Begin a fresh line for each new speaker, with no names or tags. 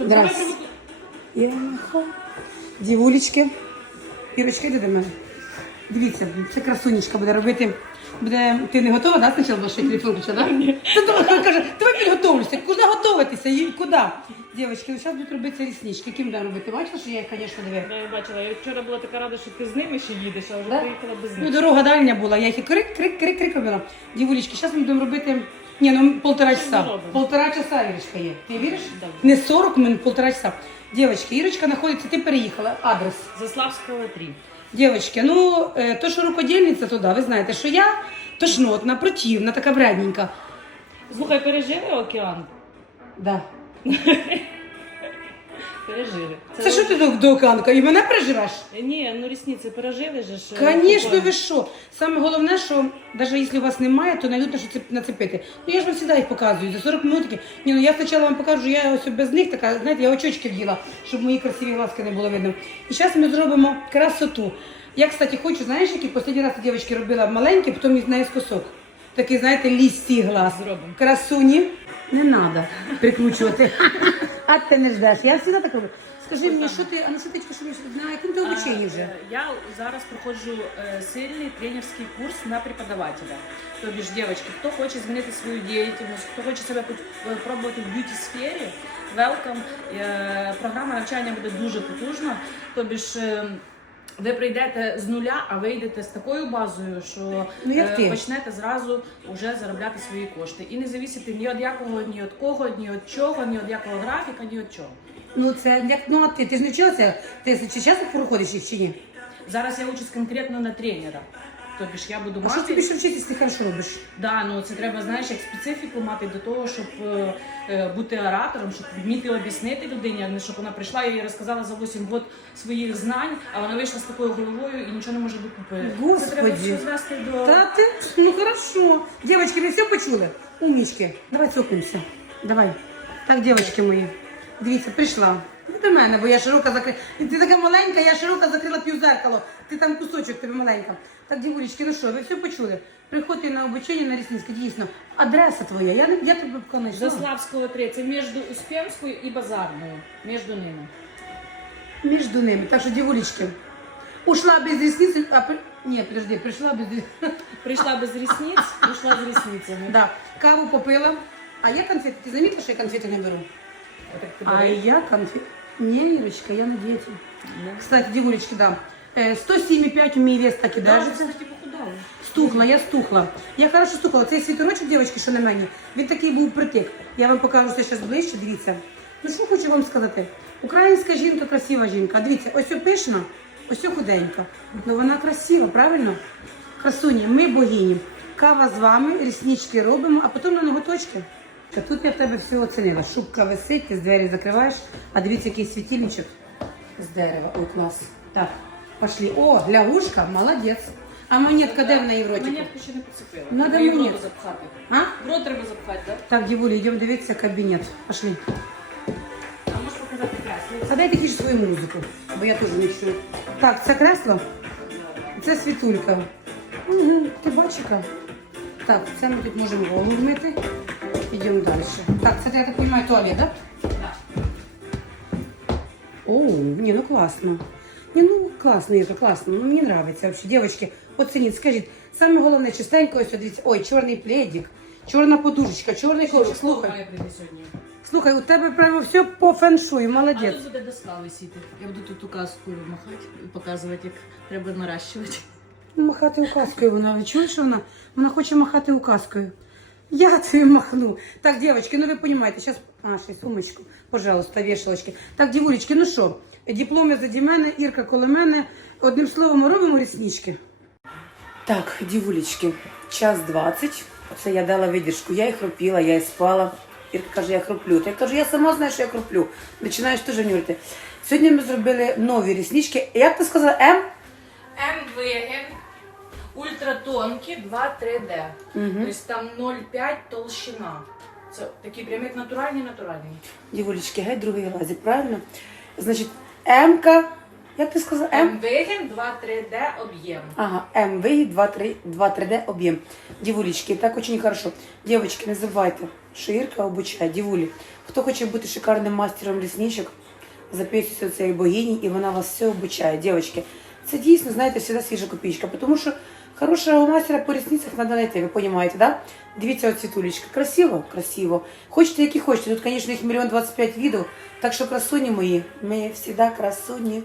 Здрасте. Єха. Дівулечки. Ірочка, йди до мене. Дивіться, це красунечка буде робити. Буде... Ти не готова, да, спочатку ваша телефон? Да? Ні. Ти думала, каже, давай підготовлюся. Куди готуватися? І Куди? Дівчатки, зараз будуть робити ріснички. Ким будемо робити? Бачила, що я їх, звісно, диви.
Да, я бачила. Я вчора була така рада, що ти з ними ще їдеш, а вже
Да?
приїхала без
Ну, дорога дальня була, я їх і крик, крик, крик, крик робила. Дівулечки, зараз ми будемо робити. Ні, ну полтора часа.
робимо?
Полтора часа Ірочка є. Ти віриш?
Добре.
Не 40 минут, полтора часа. Дівчатки, Ірочка знаходиться, ти переїхала. Адрес.
Заславського 3.
Дівчатки, ну е, то, що рукодільниця туди, ви знаєте, що я тошнотна, противна, така бредненька.
Слухай, пережили океан?
Да.
Пережили.
Це що ти до, до океанка? І мене переживеш?
Ні, ну рісниці пережили же ж. е,
Звісно, ви що? Саме головне, що навіть якщо у вас немає, то найдете, що це нацепити. Ну я ж вам завжди їх показую. За 40 минутки. Ні, ну я спочатку вам покажу, я ось без них така, знаєте, я очочки вділа, щоб мої красиві глазки не було видно. І зараз ми зробимо красоту. Я, кстати, хочу, знаєш, який останній раз дівчатки робила маленький, потім із наискосок. Такий, знаєте, лісті глаз.
Зробимо.
Красуні. Не треба прикручувати. А ти не ждеш. Я завжди так роблю. Скажи мені, що ти, а ну що ти що ти на якому ти обученні вже?
Е, Я зараз проходжу е, сильний тренерський курс на преподавателя. Тобі ж, дівчатки, хто хоче змінити свою діяльність, хто хоче себе пот- пробувати в б'юті сфері, welcome. Е, Програма навчання буде дуже потужна. Тобі ж. е, Ви прийдете з нуля, а вийдете з такою базою, що
Ну, як
е,
ти.
почнете зразу вже заробляти свої кошти. І не завісити ні від якого, ні від кого, ні від чого, ні від якого графіка, ні від чого.
Ну це як ну а ти, ти ж не вчилася? Ти чи часто проходиш їх чи ні?
Зараз я учусь конкретно на тренера. Тобі ж я буду
А що
мати.
тобі ще вчитись, ти хорошо робиш?
Да, ну це треба, знаєш, як специфіку мати до того, щоб е, е, бути оратором, щоб вміти об'яснити людині, а не щоб вона прийшла і розказала за 8 років своїх знань, а вона вийшла з такою головою і нічого не може докупити.
Господи.
Це треба все звести до
Та ти, ну хорошо. Девочки, ви все почули? Умнички. Давай цокнемося. Давай. Так, девочки мої. Дивіться, прийшла. Не до мене, бо я широко закрила. І ти така маленька, я широко закрила півзеркало. Ти там кусочок тебе маленька. Так, дівулечки, ну що, ви все почули? Приходьте на обучення на Рісницьке, дійсно. Адреса твоя, я, не- я тебе поки знайшла.
Заславського 3. Це між Успенською і Базарною. Між ними.
Між ними. Так що, дівулечки, ушла без ресниц, а при... Ні, подожди, прийшла без ресниц.
Прийшла без рісниць, пішла з рісницями.
Да. Каву попила. А я конфети. Ти замітила, що я конфети не беру?
Отак ти
А
бери.
я конфети. Не, Ирочка, я на диете.
Ну.
Кстати, девулечки, да. Э, 107,5 у меня вес так
Да, кстати, похудала.
Стухла, я стухла. Я хорошо стухла. Цей світорочок, дівчатки, що на мені, він такий був притик. Я вам покажу це зараз ближче, дивіться. Ну що хочу вам сказати? Українська жінка красива жінка. Дивіться, ось о пишна, ось худенька. Ну вона красива, правильно? Красуні, ми богині. Кава з вами, ріснички робимо, а потім на ноготочки. Та тут я в тебе все оцінила. Шубка висить, ти з двері закриваєш, а дивіться, який світильничок з дерева. Ой, клас. Так, пошли. О, лягушка, молодець. А монетка де в неї в?
Монетку ще не поцепила.
Надо
Треба її в рот
монетку.
запхати.
А?
В рот треба запхати, так?
Так, дівулі, йдемо дивитися кабінет. Пошли.
А можеш показати кресло?
А дай тихіше свою музику, бо я теж не чую. Так, це кресло, це світулька. Угу, ти бачиш яка? Так, це ми тут можемо голову вмити. Йдемо далі. Так, це я так розумію, туалет, так?
Так.
О, ні, ну класно. Ні, ну класно, Ірка, класно. Ну мені подобається взагалі. Дівчатки, оцініть, скажіть, саме головне, чистенько, ось дивіться, ой, чорний пледик, чорна подушечка, чорний коврик. Слухай, слухай, у тебе прямо все по феншую,
А
молодець.
тут буде доска висіти. Я буду тут указкою махати і показувати, як треба наращувати.
Ну, Махати указкою вона. Ви що вона? Вона хоче махати указкою. Я тобі махну. Так, дівчатки, ну ви розумієте, зараз... А, ще й сумочку, пожалуйста, вішалочки. Так, дівулечки, ну що, дипломи заді мене, Ірка коло мене. Одним словом, робимо ріснички. Так, дівулечки, час 20. Оце я дала видержку. Я і хропіла, я і спала. Ірка каже, я хроплю. Та я кажу, я сама знаю, що я хроплю. Починаєш теж нюрити. Сьогодні ми зробили нові ріснички. Як ти сказала, М?
МВГ ультратонкі 2-3D. Тобто там 0,5 толщина. Це такі прям як натуральні натуральні.
Дівулечки, геть другий глазик, правильно? Значить, М-ка, як ти сказала? М?
МВГ 2-3D об'єм.
Ага, МВ 2-3D об'єм. Дівулечки, так очень хорошо. Дівчатки, не забувайте, що Ірка обучає. Дівулі, Хто хоче бути шикарним мастером лісничок, записуйся до цієї богині, і вона вас все обучає. Дівчатки, це дійсно, знаєте, завжди свіжа копійка, тому що хорошого мастера по ресницах надо найти, вы понимаете, да? Дивіться, от цветулечка. Красиво? Красиво. Хочете, які хочете. Тут, конечно, їх мільйон двадцать п'ять видов. Так що красуні мої, ми всегда красуні.